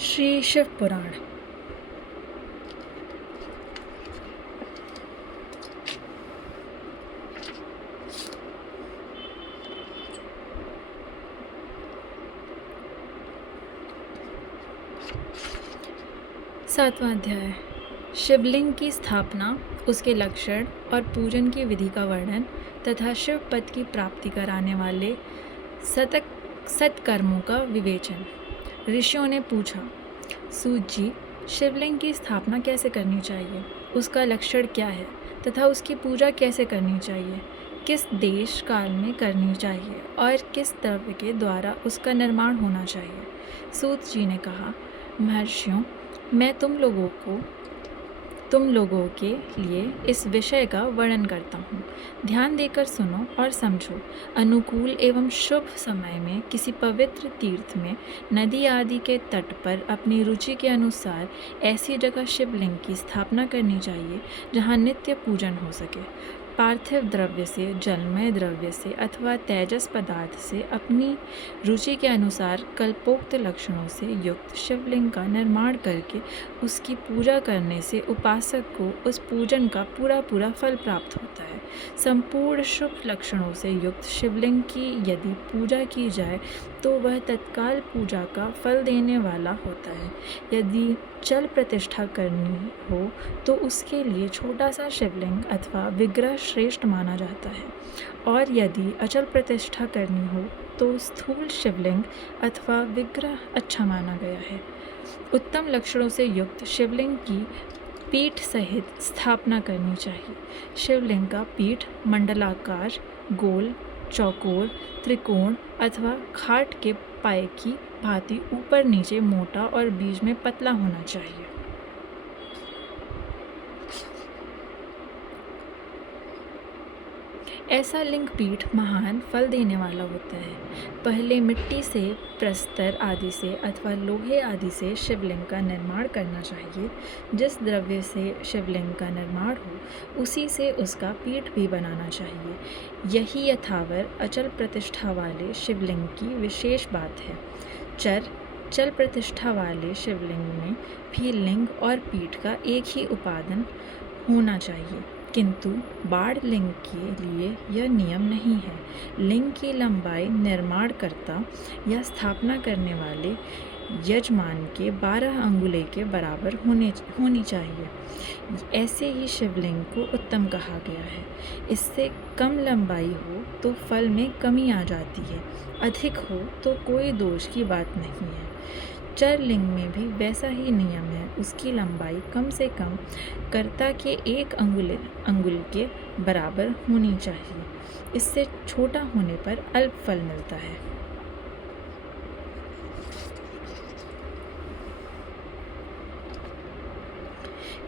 श्री शिव पुराण। सातवां अध्याय। शिवलिंग की स्थापना, उसके लक्षण और पूजन की विधि का वर्णन तथा शिव पद की प्राप्ति कराने वाले सत्कर्मों का विवेचन। ऋषियों ने पूछा, सूत जी, शिवलिंग की स्थापना कैसे करनी चाहिए, उसका लक्षण क्या है तथा उसकी पूजा कैसे करनी चाहिए, किस देश काल में करनी चाहिए और किस द्रव्य के द्वारा उसका निर्माण होना चाहिए। सूत जी ने कहा, महर्षियों, मैं तुम लोगों के लिए इस विषय का वर्णन करता हूँ। ध्यान देकर सुनो और समझो। अनुकूल एवं शुभ समय में किसी पवित्र तीर्थ में, नदी आदि के तट पर अपनी रुचि के अनुसार ऐसी जगह शिवलिंग की स्थापना करनी चाहिए जहाँ नित्य पूजन हो सके। पार्थिव द्रव्य से, जलमय द्रव्य से अथवा तेजस पदार्थ से अपनी रुचि के अनुसार कल्पोक्त लक्षणों से युक्त शिवलिंग का निर्माण करके उसकी पूजा करने से उपासक को उस पूजन का पूरा फल प्राप्त होता है। संपूर्ण शुभ लक्षणों से युक्त शिवलिंग की यदि पूजा की जाए तो वह तत्काल पूजा का फल देने वाला होता है। यदि चल प्रतिष्ठा करनी हो तो उसके लिए छोटा सा शिवलिंग अथवा विग्रह श्रेष्ठ माना जाता है, और यदि अचल प्रतिष्ठा करनी हो तो स्थूल शिवलिंग अथवा विग्रह अच्छा माना गया है। उत्तम लक्षणों से युक्त शिवलिंग की पीठ सहित स्थापना करनी चाहिए। शिवलिंग का पीठ मंडलाकार, गोल, चौकोर, त्रिकोण अथवा खाट के पाए की भांति ऊपर नीचे मोटा और बीच में पतला होना चाहिए। ऐसा लिंग पीठ महान फल देने वाला होता है। पहले मिट्टी से, प्रस्तर आदि से अथवा लोहे आदि से शिवलिंग का निर्माण करना चाहिए। जिस द्रव्य से शिवलिंग का निर्माण हो उसी से उसका पीठ भी बनाना चाहिए। यही यथावर अचल प्रतिष्ठा वाले शिवलिंग की विशेष बात है। चल प्रतिष्ठा वाले शिवलिंग में भी लिंग और पीठ का एक ही उपादान होना चाहिए, किंतु बाढ़ लिंग के लिए यह नियम नहीं है। लिंग की लंबाई निर्माणकर्ता या स्थापना करने वाले यजमान के 12 अंगुले के बराबर होनी चाहिए। ऐसे ही शिवलिंग को उत्तम कहा गया है। इससे कम लंबाई हो तो फल में कमी आ जाती है, अधिक हो तो कोई दोष की बात नहीं है। चर लिंग में भी वैसा ही नियम है। उसकी लंबाई कम से कम कर्ता के 1 अंगुल के बराबर होनी चाहिए। इससे छोटा होने पर अल्प फल मिलता है।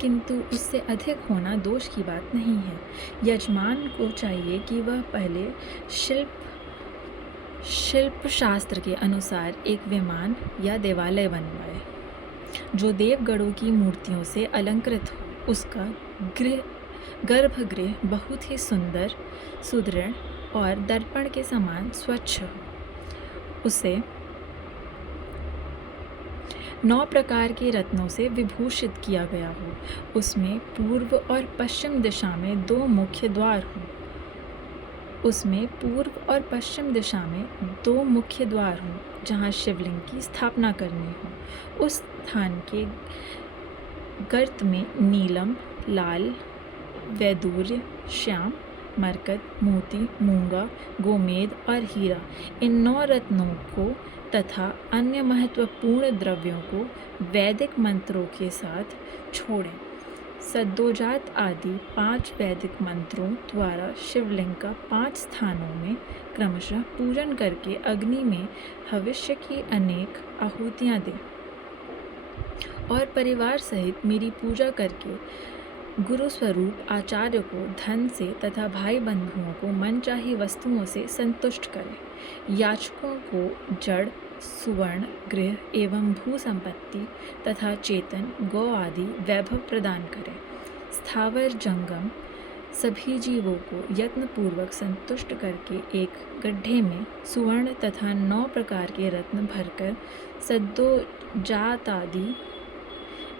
किंतु उससे अधिक होना दोष की बात नहीं है। यजमान को चाहिए कि वह पहले शिल्प शास्त्र के अनुसार एक विमान या देवालय बनवाए जो देवगणों की मूर्तियों से अलंकृत हो। उसका गर्भगृह बहुत ही सुंदर, सुदृढ़ और दर्पण के समान स्वच्छ हो। उसे 9 प्रकार के रत्नों से विभूषित किया गया हो। उसमें पूर्व और पश्चिम दिशा में 2 मुख्य द्वार हों। जहाँ शिवलिंग की स्थापना करनी हो। उस स्थान के गर्त में नीलम, लाल, वैदूर्य, श्याम, मरकत, मोती, मूंगा, गोमेद और हीरा, इन 9 रत्नों को तथा अन्य महत्वपूर्ण द्रव्यों को वैदिक मंत्रों के साथ छोड़ें। सद्योजात आदि 5 वैदिक मंत्रों द्वारा शिवलिंग का 5 स्थानों में क्रमशः पूजन करके अग्नि में भविष्य की अनेक आहुतियाँ दें, और परिवार सहित मेरी पूजा करके गुरु स्वरूप आचार्य को धन से तथा भाई बंधुओं को मनचाही वस्तुओं से संतुष्ट करें। याचकों को जड़, सुवर्ण, गृह एवं भू संपत्ति तथा चेतन, गौ आदि वैभव प्रदान करें। स्थावर जंगम सभी जीवों को यत्नपूर्वक संतुष्ट करके एक गड्ढे में सुवर्ण तथा 9 प्रकार के रत्न भरकर सद्योजातादि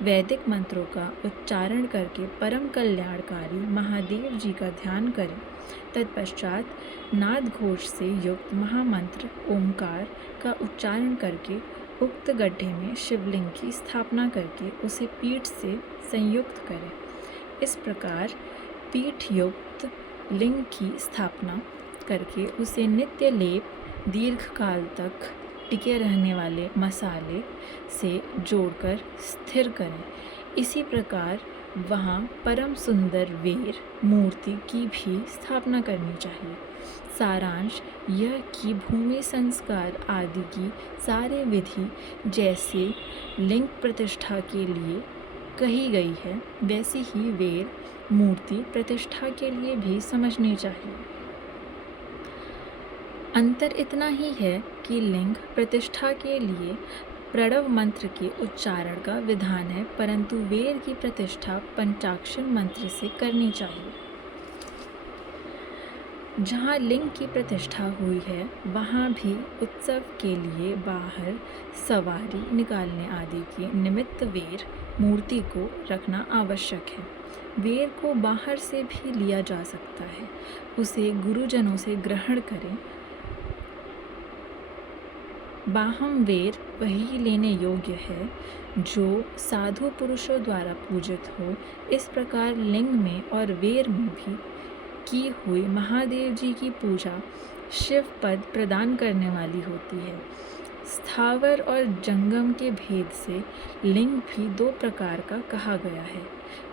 वैदिक मंत्रों का उच्चारण करके परम कल्याणकारी महादेव जी का ध्यान करें। तत्पश्चात नाद घोष से युक्त महामंत्र ओमकार का उच्चारण करके उक्त गड्ढे में शिवलिंग की स्थापना करके उसे पीठ से संयुक्त करें। इस प्रकार पीठ युक्त लिंग की स्थापना करके उसे नित्य लेप दीर्घ काल तक टिके रहने वाले मसाले से जोड़कर स्थिर करें। इसी प्रकार वहाँ परम सुंदर वीर मूर्ति की भी स्थापना करनी चाहिए। सारांश यह कि भूमि संस्कार आदि की सारे विधि जैसे लिंग प्रतिष्ठा के लिए कही गई है, वैसी ही वेर मूर्ति प्रतिष्ठा के लिए भी समझनी चाहिए। अंतर इतना ही है कि लिंग प्रतिष्ठा के लिए प्रणव मंत्र के उच्चारण का विधान है, परंतु वेर की प्रतिष्ठा पंचाक्षर मंत्र से करनी चाहिए। जहाँ लिंग की प्रतिष्ठा हुई है वहाँ भी उत्सव के लिए बाहर सवारी निकालने आदि के निमित्त वेर मूर्ति को रखना आवश्यक है। वेर को बाहर से भी लिया जा सकता है, उसे गुरुजनों से ग्रहण करें। बाहम वेर वही लेने योग्य है जो साधु पुरुषों द्वारा पूजित हो। इस प्रकार लिंग में और वेर में भी की हुई महादेव जी की पूजा शिव पद प्रदान करने वाली होती है। स्थावर और जंगम के भेद से लिंग भी 2 प्रकार का कहा गया है।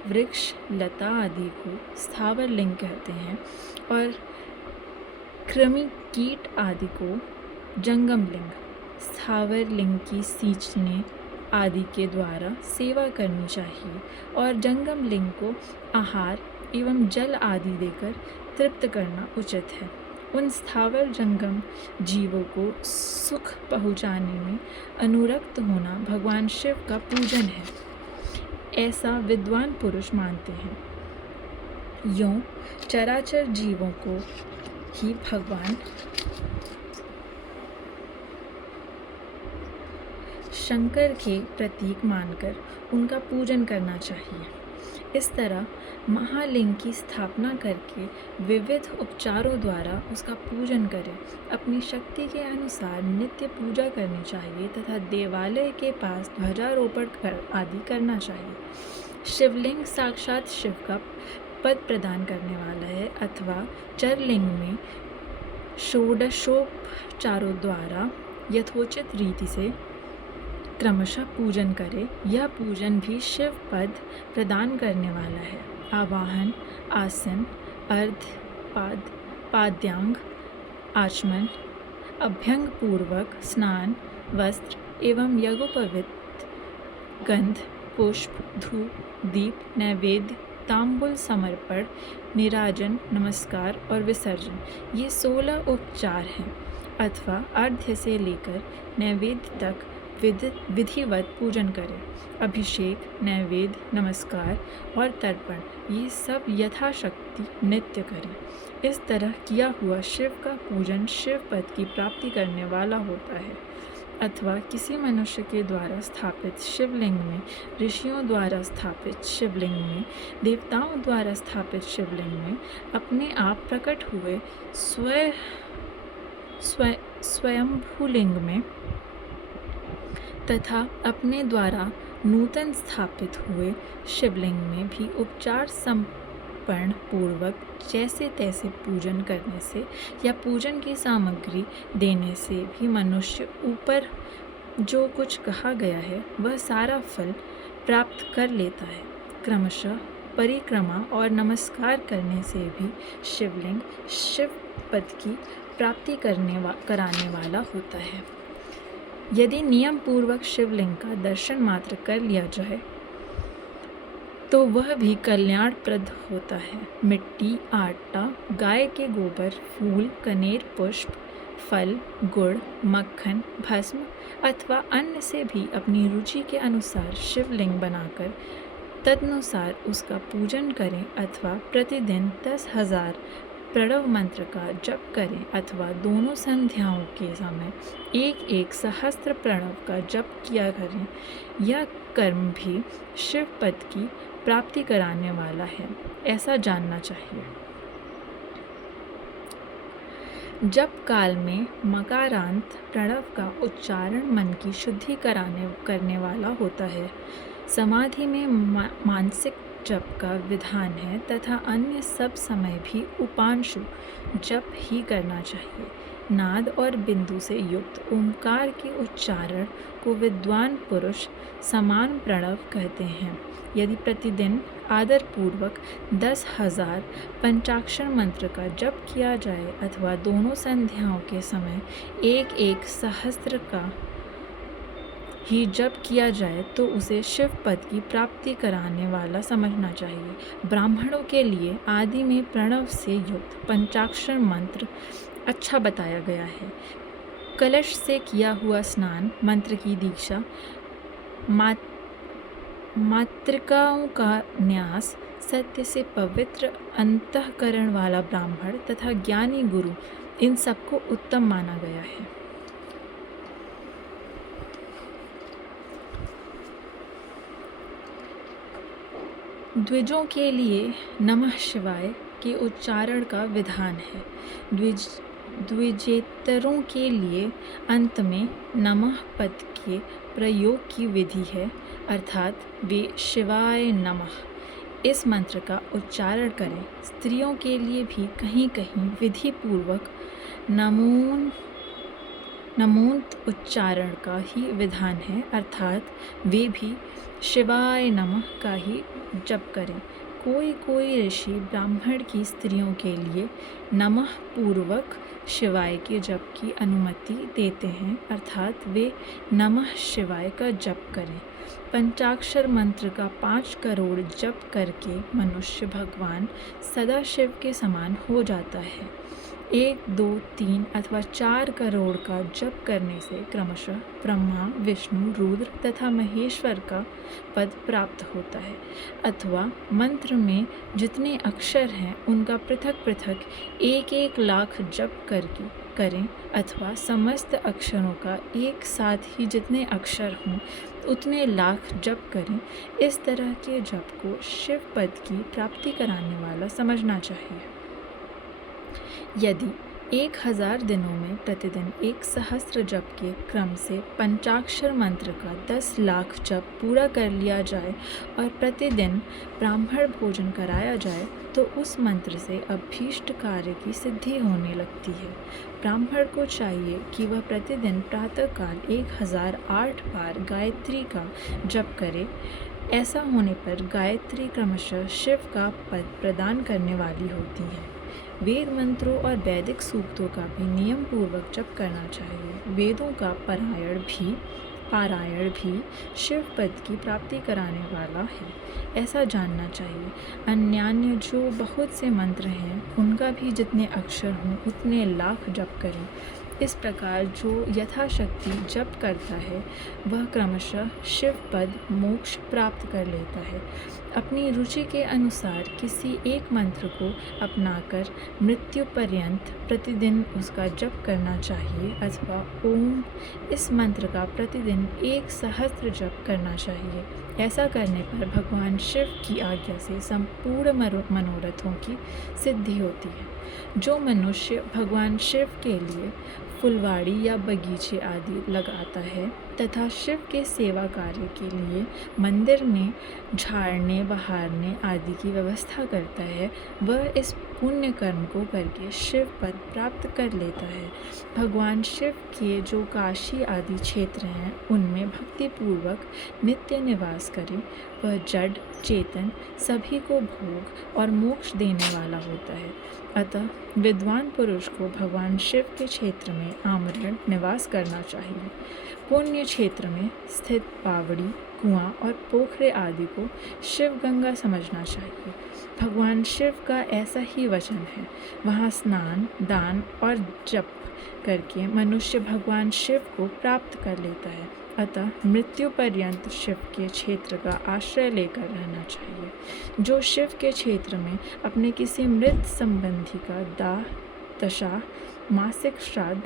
वृक्ष लता आदि को स्थावर लिंग कहते हैं और कृमि कीट आदि को जंगम लिंग। स्थावर लिंग की सींचने आदि के द्वारा सेवा करनी चाहिए और जंगम लिंग को आहार एवं जल आदि देकर तृप्त करना उचित है। उन स्थावर जंगम जीवों को सुख पहुँचाने में अनुरक्त होना भगवान शिव का पूजन है, ऐसा विद्वान पुरुष मानते हैं। यों चराचर जीवों को ही भगवान शंकर के प्रतीक मानकर उनका पूजन करना चाहिए। इस तरह महालिंग की स्थापना करके विविध उपचारों द्वारा उसका पूजन करें। अपनी शक्ति के अनुसार नित्य पूजा करनी चाहिए तथा देवालय के पास ध्वजारोपण आदि करना चाहिए। शिवलिंग साक्षात शिव का पद प्रदान करने वाला है अथवा चरलिंग में षोडशोपचारों द्वारा यथोचित रीति से क्रमशः पूजन करे। यह पूजन भी शिव पद प्रदान करने वाला है। आवाहन, आसन, अर्ध पाद, पाद्यांग, आचमन, अभ्यंग पूर्वक स्नान, वस्त्र एवं यज्ञोपवीत गंध, पुष्प, धूप, दीप, नैवेद्य, तांबुल समर्पण, निराजन, नमस्कार और विसर्जन, ये 16 उपचार हैं अथवा अर्घ्य से लेकर नैवेद्य तक विधिवत पूजन करें। अभिषेक, नैवेद्य, नमस्कार और तर्पण, ये सब यथाशक्ति नित्य करें। इस तरह किया हुआ शिव का पूजन शिव पद की प्राप्ति करने वाला होता है। अथवा किसी मनुष्य के द्वारा स्थापित शिवलिंग में, ऋषियों द्वारा स्थापित शिवलिंग में, देवताओं द्वारा स्थापित शिवलिंग में अपने आप प्रकट हुए स्वयंभूलिंग में तथा अपने द्वारा नूतन स्थापित हुए शिवलिंग में भी उपचार संपन्न पूर्वक जैसे तैसे पूजन करने से या पूजन की सामग्री देने से भी मनुष्य ऊपर जो कुछ कहा गया है वह सारा फल प्राप्त कर लेता है। क्रमशः परिक्रमा और नमस्कार करने से भी शिवलिंग शिव पद की प्राप्ति कराने वाला होता है। यदि नियम पूर्वक शिवलिंग का दर्शन मात्र कर लिया जाए तो वह भी कल्याणप्रद होता है। मिट्टी, आटा, गाय के गोबर, फूल, कनेर, पुष्प, फल, गुड़, मक्खन, भस्म अथवा अन्न से भी अपनी रुचि के अनुसार शिवलिंग बनाकर तदनुसार उसका पूजन करें अथवा प्रतिदिन 10,000 प्रणव मंत्र का जप करें अथवा दोनों संध्याओं के समय एक एक सहस्त्र प्रणव का जप किया करें। यह कर्म भी शिव पद की प्राप्ति कराने वाला है, ऐसा जानना चाहिए। जप काल में मकारांत प्रणव का उच्चारण मन की शुद्धि करने वाला होता है। समाधि में मानसिक जप का विधान है तथा अन्य सब समय भी उपांशु जप ही करना चाहिए। नाद और बिंदु से युक्त ओंकार के उच्चारण को विद्वान पुरुष समान प्रणव कहते हैं। यदि प्रतिदिन आदरपूर्वक 10,000 पंचाक्षर मंत्र का जप किया जाए अथवा दोनों संध्याओं के समय एक एक सहस्त्र का ही जप किया जाए तो उसे शिव पद की प्राप्ति कराने वाला समझना चाहिए। ब्राह्मणों के लिए आदि में प्रणव से युक्त पंचाक्षर मंत्र अच्छा बताया गया है। कलश से किया हुआ स्नान, मंत्र की दीक्षा, मातृकाओं का न्यास, सत्य से पवित्र अंतःकरण वाला ब्राह्मण तथा ज्ञानी गुरु, इन सबको उत्तम माना गया है। द्विजों के लिए नमः शिवाय के उच्चारण का विधान है। द्विजेतरों के लिए अंत में नमः पद के प्रयोग की विधि है, अर्थात वे शिवाय नमः इस मंत्र का उच्चारण करें। स्त्रियों के लिए भी कहीं कहीं विधि पूर्वक नमोन्त उच्चारण का ही विधान है, अर्थात वे भी शिवाय नमः का ही जप करें। कोई ऋषि ब्राह्मण की स्त्रियों के लिए नमः पूर्वक शिवाय के जप की अनुमति देते हैं, अर्थात वे नमः शिवाय का जप करें। पंचाक्षर मंत्र का 5 करोड़ जप करके मनुष्य भगवान सदाशिव के समान हो जाता है। 1, 2, 3 अथवा 4 करोड़ का जप करने से क्रमशः ब्रह्मा, विष्णु, रुद्र तथा महेश्वर का पद प्राप्त होता है। अथवा मंत्र में जितने अक्षर हैं उनका पृथक पृथक 1-1 लाख जप करें अथवा समस्त अक्षरों का एक साथ ही जितने अक्षर हों उतने लाख जप करें। इस तरह के जप को शिव पद की प्राप्ति कराने वाला समझना चाहिए। यदि 1000 दिनों में प्रतिदिन 1 सहस्त्र जप के क्रम से पंचाक्षर मंत्र का 10 लाख जप पूरा कर लिया जाए और प्रतिदिन ब्राह्मण भोजन कराया जाए तो उस मंत्र से अभीष्ट कार्य की सिद्धि होने लगती है। ब्राह्मण को चाहिए कि वह प्रतिदिन प्रातःकाल 1008 बार गायत्री का जप करे। ऐसा होने पर गायत्री क्रमशः शिव का पद प्रदान करने वाली होती है। वेद मंत्रों और वैदिक सूक्तों का भी नियम पूर्वक जप करना चाहिए। वेदों का पारायण भी शिव पद की प्राप्ति कराने वाला है, ऐसा जानना चाहिए। अन्यान्य जो बहुत से मंत्र हैं उनका भी जितने अक्षर हों उतने लाख जप करें। इस प्रकार जो यथाशक्ति जप करता है वह क्रमशः शिव पद मोक्ष प्राप्त कर लेता है। अपनी रुचि के अनुसार किसी एक मंत्र को अपनाकर मृत्यु पर्यंत प्रतिदिन उसका जप करना चाहिए अथवा ओम इस मंत्र का प्रतिदिन 1 सहस्त्र जप करना चाहिए। ऐसा करने पर भगवान शिव की आज्ञा से संपूर्ण मनोरथों की सिद्धि होती है। जो मनुष्य भगवान शिव के लिए फुलवाड़ी या बगीचे आदि लगाता है तथा शिव के सेवा कार्य के लिए मंदिर में झाड़ने बहारने आदि की व्यवस्था करता है, वह इस पुण्य कर्म को करके शिव पद प्राप्त कर लेता है। भगवान शिव के जो काशी आदि क्षेत्र हैं उनमें भक्तिपूर्वक नित्य निवास करे, वह जड़ चेतन सभी को भोग और मोक्ष देने वाला होता है। अतः विद्वान पुरुष को भगवान शिव के क्षेत्र में आमरण निवास करना चाहिए। पुण्य क्षेत्र में स्थित बावड़ी, कुआं और पोखरे आदि को शिव गंगा समझना चाहिए। भगवान शिव का ऐसा ही वचन है। वहाँ स्नान, दान और जप करके मनुष्य भगवान शिव को प्राप्त कर लेता है। अतः मृत्यु पर्यंत शिव के क्षेत्र का आश्रय लेकर रहना चाहिए। जो शिव के क्षेत्र में अपने किसी मृत संबंधी का दाह, दशा, मासिक श्राद्ध,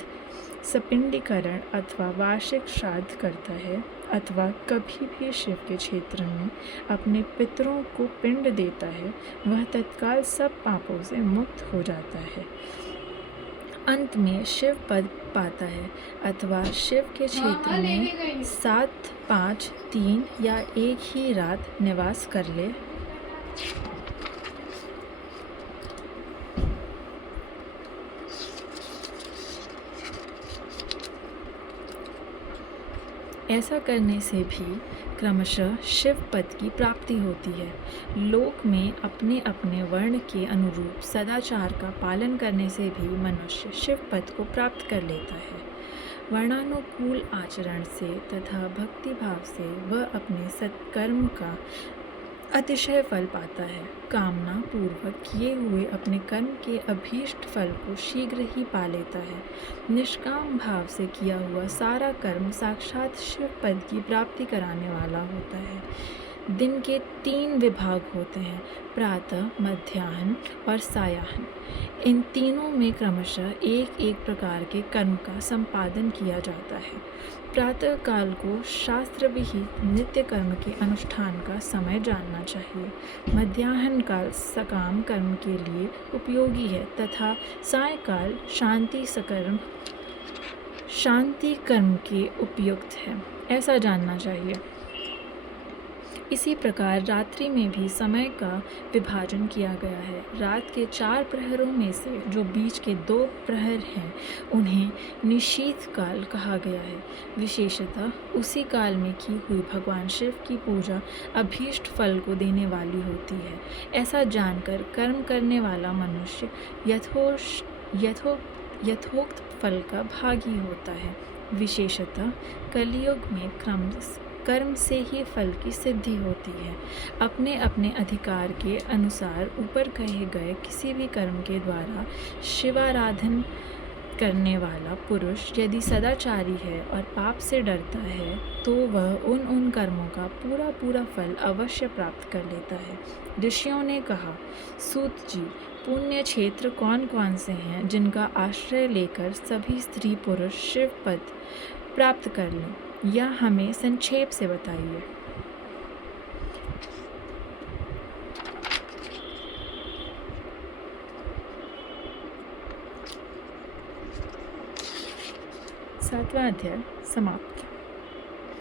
सपिंडीकरण अथवा वार्षिक श्राद्ध करता है, अथवा कभी भी शिव के क्षेत्र में अपने पितरों को पिंड देता है, वह तत्काल सब पापों से मुक्त हो जाता है, अंत में शिव पद पाता है। अथवा शिव के क्षेत्र में 7, 5, 3 या एक ही रात निवास कर ले। ऐसा करने से भी क्रमशः शिव पद की प्राप्ति होती है। लोक में अपने अपने वर्ण के अनुरूप सदाचार का पालन करने से भी मनुष्य शिव पद को प्राप्त कर लेता है। वर्णानुकूल आचरण से तथा भक्ति भाव से वह अपने सत्कर्म का अतिशय फल पाता है। कामना पूर्वक किए हुए अपने कर्म के अभीष्ट फल को शीघ्र ही पा लेता है। निष्काम भाव से किया हुआ सारा कर्म साक्षात शिव पद की प्राप्ति कराने वाला होता है। दिन के 3 विभाग होते हैं, प्रातः, मध्याह्न और सायाह्न। इन तीनों में क्रमशः एक एक प्रकार के कर्म का संपादन किया जाता है। प्रातः काल को शास्त्र विहित नित्य कर्म के अनुष्ठान का समय जानना चाहिए। मध्याह्न काल सकाम कर्म के लिए उपयोगी है तथा सायंकाल शांति कर्म के उपयुक्त है, ऐसा जानना चाहिए। इसी प्रकार रात्रि में भी समय का विभाजन किया गया है। रात के 4 प्रहरों में से जो बीच के 2 प्रहर हैं, उन्हें निशीथ काल कहा गया है। विशेषतः उसी काल में की हुई भगवान शिव की पूजा अभीष्ट फल को देने वाली होती है। ऐसा जानकर कर्म करने वाला मनुष्य यथोक्त फल का भागी होता है। विशेषतः कलयुग में कर्म से ही फल की सिद्धि होती है। अपने अपने अधिकार के अनुसार ऊपर कहे गए किसी भी कर्म के द्वारा शिवाराधन करने वाला पुरुष यदि सदाचारी है और पाप से डरता है, तो वह उन कर्मों का पूरा फल अवश्य प्राप्त कर लेता है। ऋषियों ने कहा, सूत जी, पुण्य क्षेत्र कौन कौन से हैं जिनका आश्रय लेकर सभी स्त्री पुरुष शिव पद प्राप्त कर लें, यह हमें संक्षेप से बताइए। सातवां अध्याय समाप्त।